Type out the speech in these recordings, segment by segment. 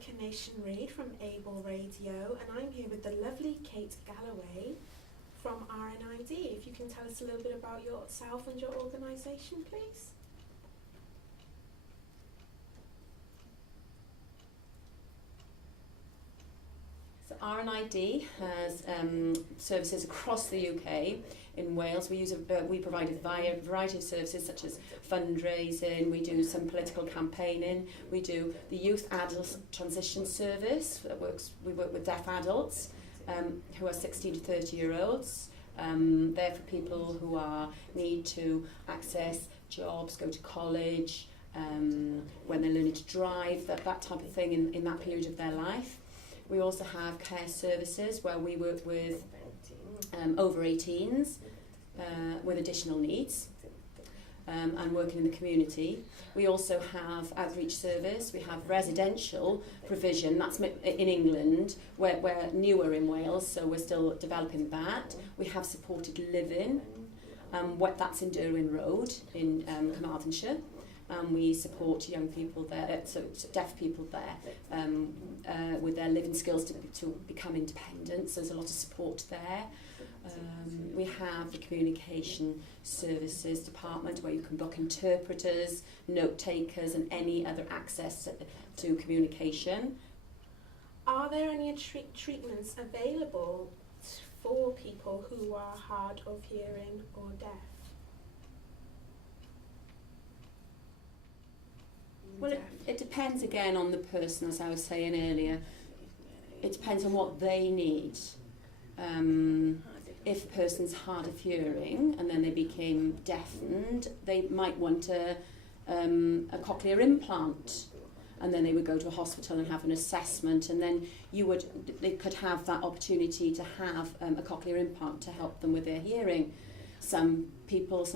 Annika Nation Reid from Able Radio, and I'm here with the lovely Kate Galloway from RNID. If you can tell us a little bit about yourself and your organisation, please. So RNID has services across the UK. In Wales, we provide a variety of services such as fundraising. We do some political campaigning. We do the Youth Adult Transition Service that we work with deaf adults who are 16 to 30-year-olds. They're for people who need to access jobs, go to college, when they're learning to drive, that type of thing in that period of their life. We also have care services where we work with over 18s with additional needs and working in the community. We also have outreach service. We have residential provision. That's in England. We're newer in Wales, so we're still developing that. We have supported living. That's in Derwyn Road in Carmarthenshire. We support young people there, so deaf people there, with their living skills to become independent. So there's a lot of support there. We have the communication services department where you can book interpreters, note takers, and any other access to communication. Are there any treatments available for people who are hard of hearing or deaf? Well, it depends again on the person, as I was saying earlier. It depends on what they need. If a person's hard of hearing and then they became deafened, they might want a cochlear implant, and then they would go to a hospital and have an assessment, and then they could have that opportunity to have a cochlear implant to help them with their hearing. Some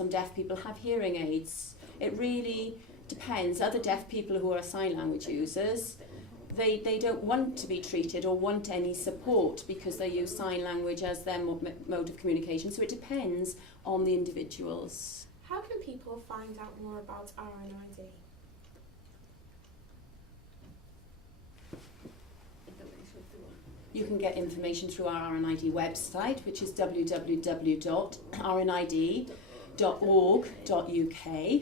deaf people have hearing aids. It really depends. Other deaf people who are sign language users, they don't want to be treated or want any support because they use sign language as their mode of communication. So it depends on the individuals. How can people find out more about RNID? You can get information through our RNID website, which is www.rnid.org.uk.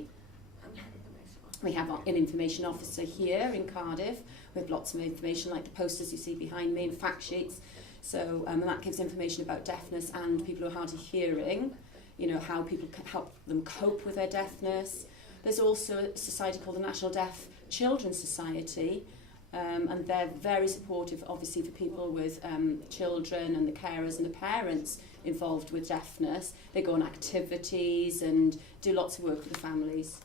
We have an information officer here in Cardiff. We have lots of information like the posters you see behind me and fact sheets. So and that gives information about deafness and people who are hard of hearing, how people can help them cope with their deafness. There's also a society called the National Deaf Children's Society, and they're very supportive, obviously, for people with children and the carers and the parents involved with deafness. They go on activities and do lots of work with the families.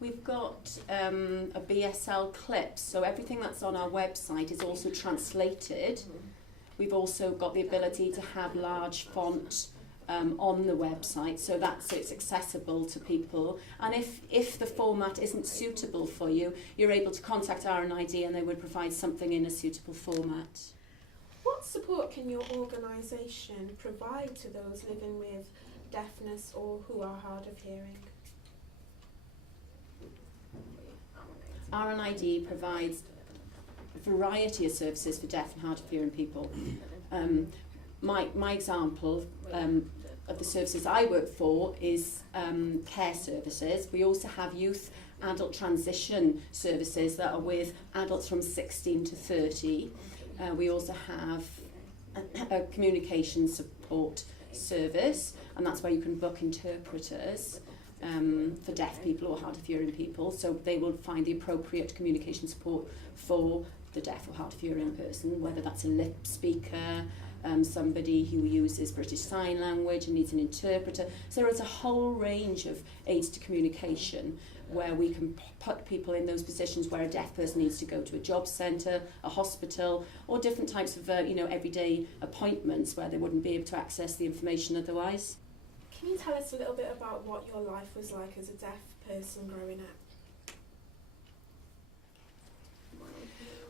We've got a BSL clip, so everything that's on our website is also translated. We've also got the ability to have large font on the website, so it's accessible to people. And if the format isn't suitable for you, you're able to contact RNID and they would provide something in a suitable format. What support can your organisation provide to those living with deafness or who are hard of hearing? RNID provides a variety of services for deaf and hard of hearing people. My example of the services I work for is care services. We also have youth adult transition services that are with adults from 16 to 30. We also have a communication support service, and that's where you can book interpreters for deaf people or hard of hearing people, so they will find the appropriate communication support for the deaf or hard of hearing person, whether that's a lip speaker, somebody who uses British Sign Language and needs an interpreter. So there's a whole range of aids to communication where we can put people in those positions where a deaf person needs to go to a job centre, a hospital, or different types of everyday appointments where they wouldn't be able to access the information otherwise. Can you tell us a little bit about what your life was like as a deaf person growing up?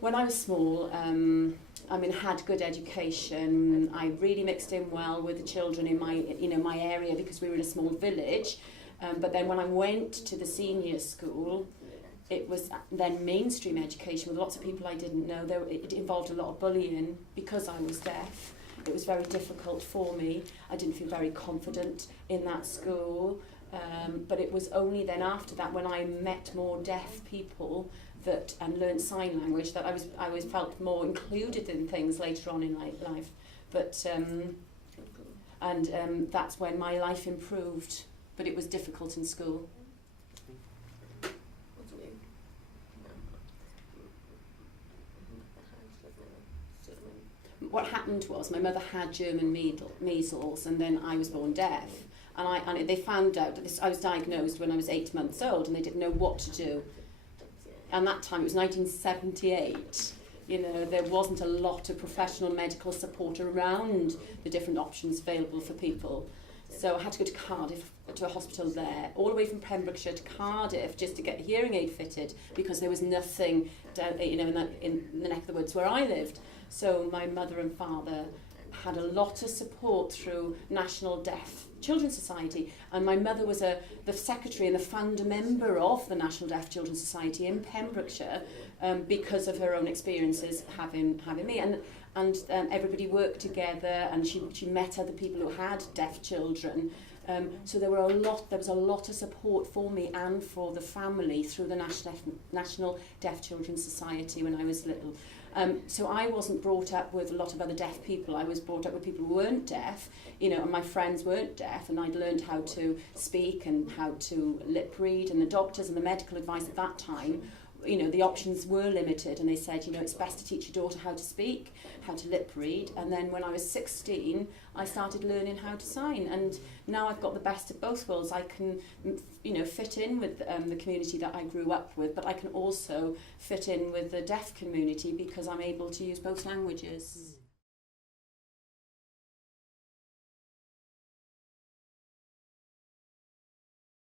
When I was small, had good education. I really mixed in well with the children in my area because we were in a small village. But then when I went to the senior school, it was then mainstream education with lots of people I didn't know. It involved a lot of bullying because I was deaf. It was very difficult for me. I didn't feel very confident in that school. But it was only then after that, when I met more deaf people and learned sign language, that I was felt more included in things later on in life. But that's when my life improved. But it was difficult in school. What happened was my mother had German measles, and then I was born deaf. And they found out that I was diagnosed when I was 8 months old, and they didn't know what to do. And that time, it was 1978. You know, there wasn't a lot of professional medical support around the different options available for people. So I had to go to Cardiff, to a hospital there, all the way from Pembrokeshire to Cardiff, just to get a hearing aid fitted, because there was nothing down, in the neck of the woods where I lived. So my mother and father had a lot of support through National Deaf Children's Society, and my mother was the secretary and the founder member of the National Deaf Children's Society in Pembrokeshire, because of her own experiences having me, and everybody worked together, and she met other people who had deaf children. So there was a lot of support for me and for the family through the National Deaf Children's Society when I was little. So I wasn't brought up with a lot of other deaf people. I was brought up with people who weren't deaf, and my friends weren't deaf, and I'd learned how to speak and how to lip read, and the doctors and the medical advice at that time, the options were limited, and they said, it's best to teach your daughter how to speak, how to lip read. And then when I was 16, I started learning how to sign, and now I've got the best of both worlds. I can, fit in with the community that I grew up with, but I can also fit in with the deaf community because I'm able to use both languages.